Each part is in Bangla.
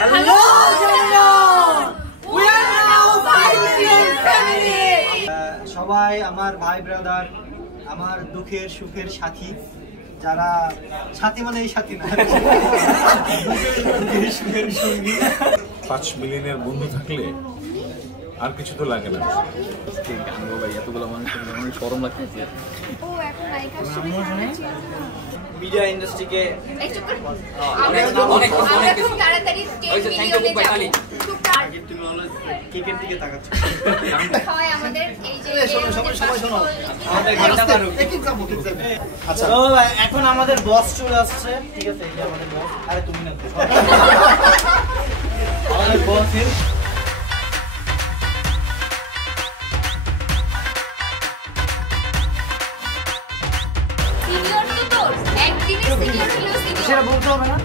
Hello, we are now 5 million family. সবাই আমার ভাই ব্রাদার, আমার দুঃখের সুখের সাথী, যারা সাথী মানে এই সাথী না, 5 মিলিয়নের বন্ধু থাকলে আর কিছু তো লাগে না। গানগো ভাই এতগুলো মানুষের অনেক শরম লাগতেছে। ও এখন লাইক আসছে মিডিয়া ইন্ডাস্ট্রিকে আমরা খুব তাড়াতাড়ি 10 মিলিয়নে যাব। তুমি অলওয়েজ কেকের দিকে তাকাচ্ছ। হয় আমাদের এই যে সবাই শোনো, আমাদের ঘন্টা বারো কেক যাবো। আচ্ছা, তো এখন আমাদের বস চলে আসছে, ঠিক আছে? এই যে আমাদের বস। আরে তুমি না, আমাদের বস সিনিয়র তো তোর একদিনে সিনিয়র হলো সিনিয়র। সেটা বলতে হবে না?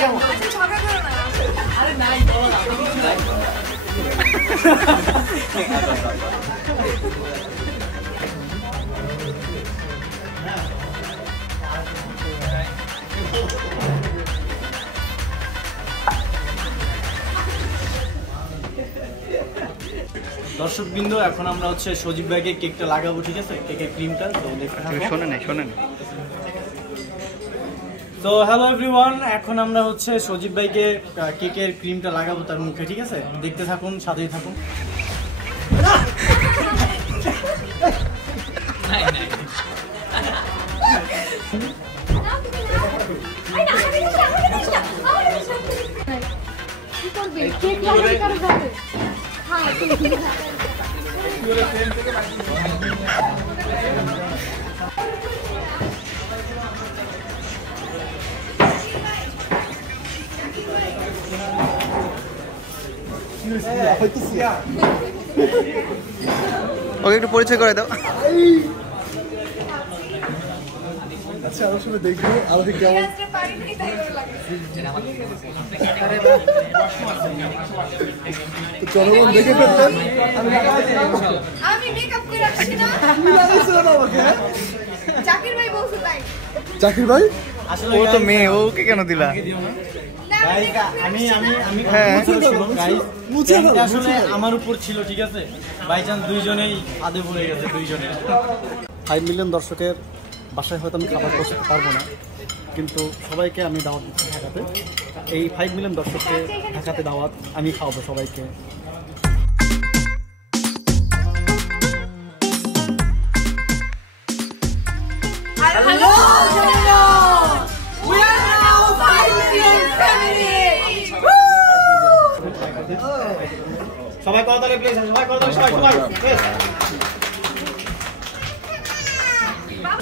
কেমন? আচ্ছা ঝগড়া করো না। আরে নাই, বলো না, কিছু নাই। দর্শকবৃন্দ, এখন আমরা হচ্ছে সজীব ভাইকে কেকটা লাগাবো, ঠিক আছে? কেকের ক্রিমটা তো দেখতে থাকো। শোনেন তো হ্যালো এভরিওয়ান, এখন আমরা হচ্ছে সজীব ভাইকে কেকের ক্রিমটা লাগাবো তার মুখে, ঠিক আছে? দেখতে থাকুন, সাথেই থাকুন। কি করবে? কেক লাগাবে কারো ঘরে? হ্যাঁ ওকে একটু পরিচয় করে দাও। আচ্ছা, আমার সাথে দেখবো আরো কেমন। আজকে পারি নাই তাই ওর লাগে। তো জনগণ দেখে ফেলতেন, আমি মেকআপ করে আসছি না। তুমি লাগাইছিলেন আমাকে। জাকির ভাই বলছে তাই। জাকির ভাই, আসলে ও তো মেয়ে, ওকে কেন দিলা? আসলে আমার উপর ছিল, ঠিক আছে? বাইচান্স দুইজনেই আদে পড়ে গেছে, দুইজনে। 5 মিলিয়ন দর্শকের বাসায় হয়তো আমি খাবার বসাতে পারবো না, কিন্তু সবাইকে আমি দাওয়াত দিচ্ছি ঢাকাতে। এই 5 মিলিয়ন দর্শককে ঢাকাতে দাওয়াত, আমি খাওয়াবো সবাইকে। Hello, we are now 5 million family. সবাই করতালি প্লিজ, সবাই করতালি, সবাই প্লিজ।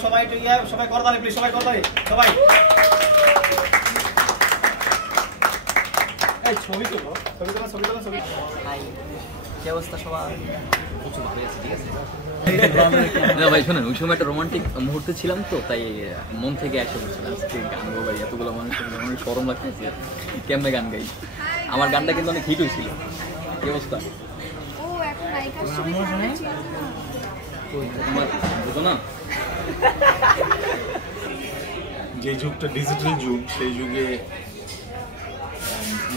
সবাই একটু সবাই করতালি প্লিজ, সবাই করতালি, সবাই। এই ছবি তুলো, ছবি তোলো। কি অবস্থা সবার? প্রচুর ভালো আছে, ঠিক আছে? না ভাই শোনেন, ওই সময় একটা রোমান্টিক মুহূর্তে ছিলাম তো, তাই মন থেকে একশো বলছিলাম আজকে গানগো ভাই এতগুলো মানুষের অনেক শরম লাগতেছে। কেমনে গান গাই? আমার গানটা কিন্তু অনেক হিট হয়েছিল। কি অবস্থা? ও এখন লাইক আসছে তোমার বুঝো না, যে যুগটা ডিজিটাল যুগ, সেই যুগে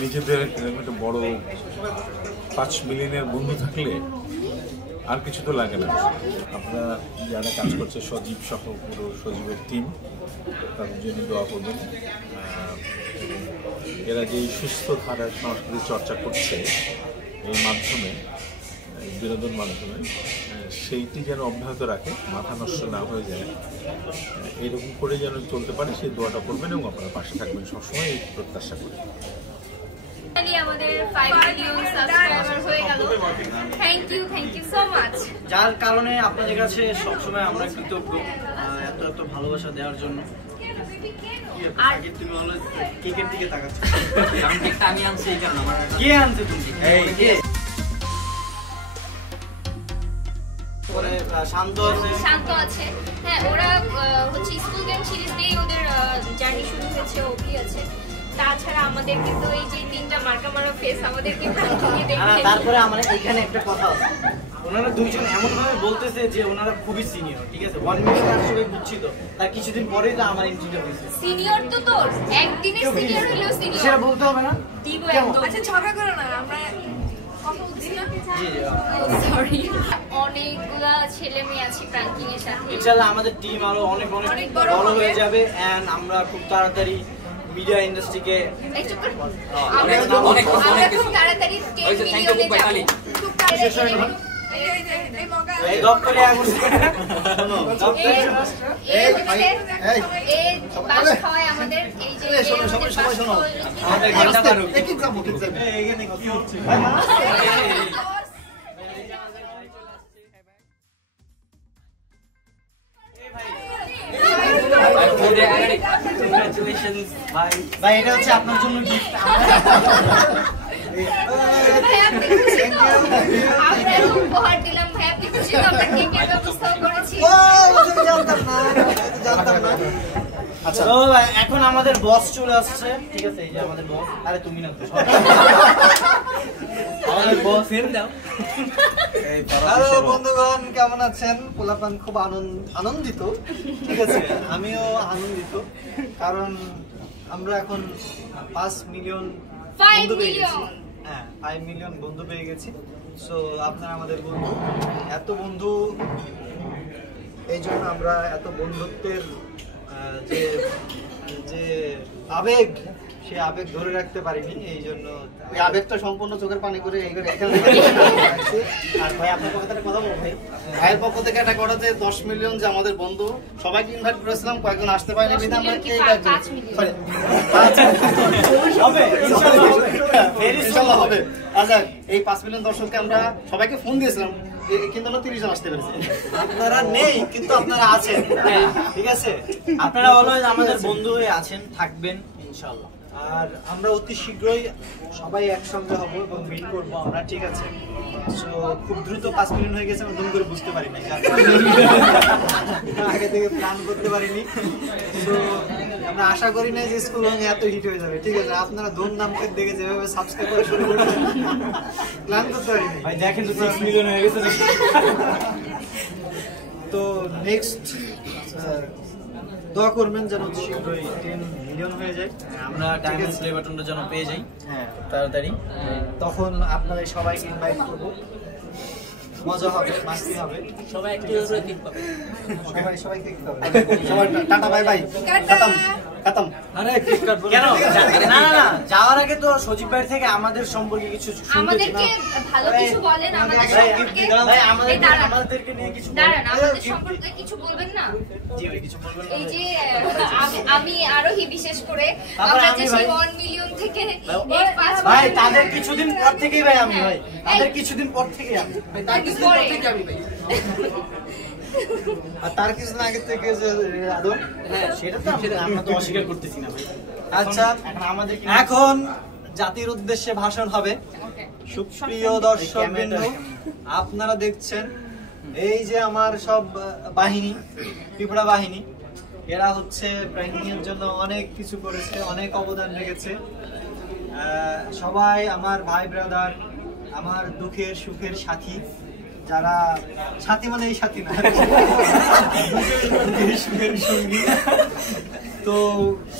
নিজেদের একটা বড় 5 মিলিয়নের বন্ধু থাকলে আর কিছু তো লাগে না। আপনারা যারা কাজ করছে, সজীব সহ পুরো সজীবের টিম, তাদের জন্য দোয়া করবেন। এরা যে সুস্থ ধারার সংস্কৃতি চর্চা করছে এই মাধ্যমে, বিনোদন মাধ্যমে, সেইটি যেন অব্যাহত রাখে, মাথা নষ্ট না হয়ে যায়, এরকম করে যেন চলতে পারে, সেই দোয়াটা করবেন এবং আপনারা পাশে থাকবেন সবসময়, এই প্রত্যাশা করি। আমাদের 5 মিলিয়ন সাবস্ক্রাইবার হয়ে গেল। Thank you so much. যার কারণে আপনাদের কাছে সবসময় আমরা কৃতজ্ঞ, এত ভালোবাসা দেওয়ার জন্য। আর তুমি অলওয়েজ কেকের দিকে তাকাচ্ছ। কেকটা আমি আনছি এই কারণে। আমার কে আনছে তুমি? এই কে? পরে শান্ত আছে। হ্যাঁ, ওরা হচ্ছে স্কুল গেম সিরিজ দিয়ে ওদের জার্নি শুরু হয়েছে, ওপি আছে। তাছাড়া আমাদের কিন্তু এই যে 3টা মার্কা মারা ফেস আমাদেরকে ভালো করে দেখতে। তারপরে আমার এখানে একটা কথা আছে, ওনারা দুইজন এমন ভাবে বলতেছে যে ওনারা খুবই সিনিয়র, ঠিক আছে 1 মিলিয়ন আসলে বুঝছি তো, তার কিছুদিন পরেই তো আমার এন্ট্রিটা হয়েছে। সিনিয়র তো তোর একদিনের সিনিয়র হলেও সিনিয়র সেটা বলতে হবে না? দিব একদম। আচ্ছা ঝগড়া করো না, আমরা কথা বলছি না। জি সরি। অনেকগুলা ছেলে মেয়ে আছে প্র্যাঙ্কিং এর সাথে। ইনশাআল্লাহ আমাদের টিম আরো অনেক বড় হয়ে যাবে এন্ড আমরা খুব তাড়াতাড়ি মিডিয়া ইন্ডাস্ট্রিকে আমরা খুব তাড়াতাড়ি 10 মিলিয়নে যাব। খুব তাড়াতাড়ি এই দপ্তরে বাস খাওয়ায় আমাদের এই যে আমাদের ঘন্টা কারু এখানে কি হচ্ছে? কংগ্রাচুলেশনস ভাই। ভাই এটা হচ্ছে আপনার জন্য গিফট। আমরা উপহার দিলাম ভাই, আপনি খুশি তো? আমরা কেকের ব্যবস্থাও করেছি। আচ্ছা তো এখন আমাদের বস চলে আসছে, ঠিক আছে? এই যে আমাদের বস। আরে তুমি না তো আমাদের বস এর দাও। হ্যালো বন্ধুগণ, কেমন আছেন? পোলাপান খুব আনন্দিত, ঠিক আছে? আমিও আনন্দিত, কারণ আমরা এখন 5 মিলিয়ন 5 বন্ধু পেয়ে গেছি। মিলিয়ন। হ্যাঁ, 5 মিলিয়ন বন্ধু পেয়ে গেছি। সো আপনারা আমাদের বন্ধু, এত বন্ধু, এই জন্য আমরা এত বন্ধুত্বের যে আবেগ, সেই আবেগ ধরে রাখতে পারিনি, এই জন্য ওই আবেগটা সম্পূর্ণ চোখের পানি করে এখানে। আর ভাই আপনার পক্ষ থেকে কথা বলবো ভাই, ভাইয়ের পক্ষ থেকে একটা কথাতে 10 মিলিয়ন যে আমাদের বন্ধু, সবাইকে ইনভাইট করেছিলাম, কয়েকজন আসতে পারেনি বিধায় আমরা কেক কাটছি। হবে ইনশাআল্লাহ হবে। আচ্ছা, এই 5 মিলিয়ন দর্শককে আমরা সবাইকে ফোন দিয়েছিলাম, কিন্তু আমরা 30 জন আসতে পেরেছি। আপনারা নেই কিন্তু আপনারা আছেন, ঠিক আছে? আপনারা অলওয়েজ আমাদের বন্ধু হয়ে আছেন, থাকবেন ইনশাআল্লাহ। আর আমরা অতি শীঘ্রই সবাই একসঙ্গে হব এবং মিট করবো আমরা, ঠিক আছে? সো খুব দ্রুত 5 মিলিয়ন হয়ে গেছে, আমরা দুম করে বুঝতে পারিনি, আগে থেকে প্ল্যান করতে পারিনি। সো আমরা আশা করি না যে স্কুল ভাঙে এত হিট হয়ে যাবে, ঠিক আছে? আপনারা ধুমধাম করে দেখে যেভাবে সাবস্ক্রাইব করে শুরু করেছেন, প্ল্যান করতে পারিনি ভাই। দেখেন তো 6 মিলিয়ন হয়ে গেছে। তো নেক্সট দোয়া করবেন যেন শীঘ্রই 10 মিলিয়ন হয়ে যায়, আমরা ডায়মন্ড প্লে বাটনটা যেন পেয়ে যাই হ্যাঁ। তাড়াতাড়ি। তখন আপনাদের সবাইকে ইনভাইট করবো, মজা হবে, মাস্তি হবে, সবাই একটু কেক পাবে। সবাইকে সবাই টাটা বাই বাই, খতম খতম। আরে কেক কাটবো কেন? না না না, যাওয়ার আগে তো সজীব ভাই থেকে আমাদের সম্পর্কে কিছু শুনতে আমাদেরকে ভালো কিছু বলেন, আমাদের সম্পর্কে। ভাই আমাদেরকে নিয়ে কিছু দাঁড়ান, আমাদের সম্পর্কে কিছু বলবেন না? জি ভাই কিছু বলবেন না? এই যে আমি আরোহী, বিশেষ করে তারপরে আমরা আমি যে ভাই। 1 মিলিয়ন থেকে এই 5 ভাই তাদের কিছুদিন পর থেকেই ভাই আমি, ভাই তাদের কিছুদিন পর থেকেই আমি, তার কিছুদিন পর থেকে আমি ভাই, আর তার কিছুদিন আগে থেকে যে আদর, হ্যাঁ সেটা তো আমরা তো অস্বীকার করতেছি না ভাই। আচ্ছা এখন আমাদের এখন জাতির উদ্দেশ্যে ভাষণ হবে। সুপ্রিয় দর্শকবৃন্দ, আপনারা দেখছেন এই যে আমার সব বাহিনী, পিঁপড়া বাহিনী, এরা হচ্ছে প্র্যাঙ্কিং এর জন্য অনেক কিছু করেছে, অনেক অবদান রেখেছে। সবাই আমার ভাই ব্রাদার, আমার দুঃখের সুখের সাথী, যারা সাথী মানে এই সাথী না, দুঃখের সুখের সঙ্গী। তো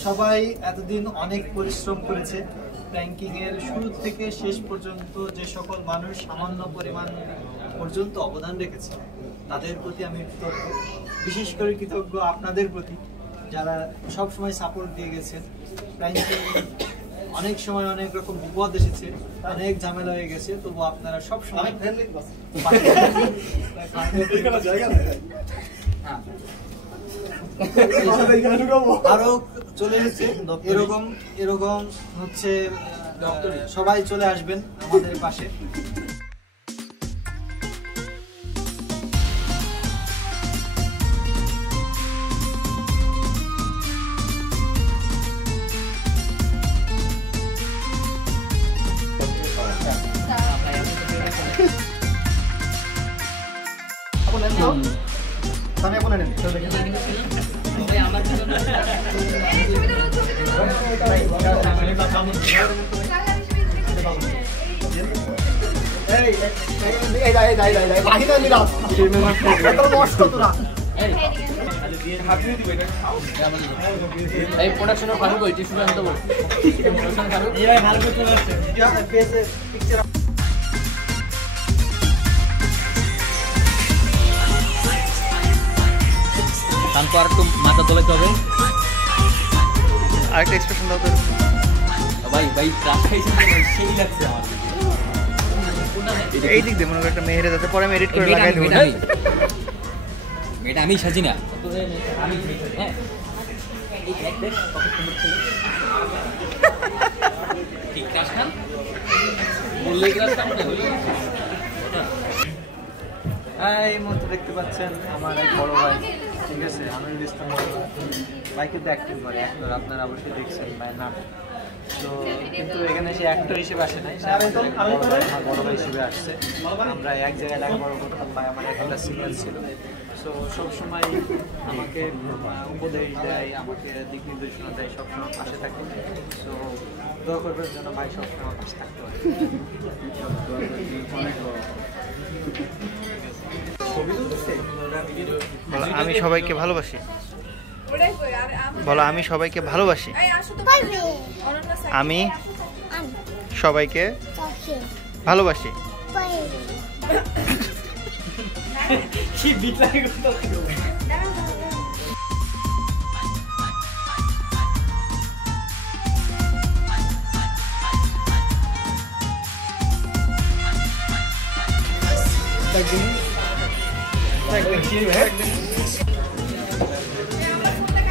সবাই এতদিন অনেক পরিশ্রম করেছে, প্র্যাঙ্কিং এর শুরু থেকে শেষ পর্যন্ত যে সকল মানুষ সামান্য পরিমাণ পর্যন্ত অবদান রেখেছে, তাদের প্রতি আমি কৃতজ্ঞ। বিশেষ করে কৃতজ্ঞ আপনাদের প্রতি, যারা সব সময় সাপোর্ট দিয়ে গেছেন। প্র্যাঙ্কিং অনেক সময় অনেক রকম বিপদ এসেছে, অনেক ঝামেলা হয়ে গেছে, তবু আপনারা সব সময় আরো চলে এসেছে। এরকম হচ্ছে সবাই চলে আসবেন আমাদের পাশে। এই প্রোডাকশনের ফারুক ওই টিস্যু আমি তো বল প্রোডাকশন ফারুক ভালো করতে পারছে পিকচার শান্ত আর একটু মাথা তোলাতে হবে আরেকটা এক্সপ্রেশন দাও তো ভাই ভাই ক্রাশ খাইছেন সেই লাগছে আমার এই দিক দিয়ে মনে করো একটা মেহেরে যাতে পরে আমি এডিট করে লাগাই দেবো এটা আমি সাজি না হ্যাঁ এই এক দেখ কত সুন্দর ছিল ঠিক ক্রাশ খান বললে ক্রাশ খান না হলো এই মুহূর্তে দেখতে পাচ্ছেন আমার এক বড় ভাই, ঠিক আছে, আমিরুল ইসলাম ভাই কিন্তু অ্যাক্টিং করে, অ্যাক্টর, আপনারা অবশ্যই দেখছেন ভাইয়ের নাম। তো কিন্তু এখানে সে অ্যাক্টর হিসেবে আসে নাই, আমার বড় ভাই হিসেবে আসছে। আমরা এক জায়গায় লেখাপড়া করতাম, ভাই আমার একটা সিনিয়র ছিল। সো সবসময় আমাকে উপদেশ দেয়, আমাকে দিক নির্দেশনা দেয়, সবসময় পাশে থাকে। সো দোয়া করবেন যেন ভাই সবসময় আমার পাশে থাকতে পারে। আমি সবাইকে ভালোবাসি, বলো আমি সবাইকে ভালোবাসি, আমি সবাইকে ভালোবাসি। কি বিটলাই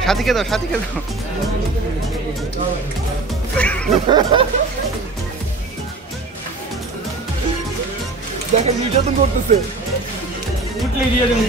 সাথীকে দাও, সাথীকে দাও। দেখেন নির্যাতন করতেছে, উঠলে দিয়ে দেবো।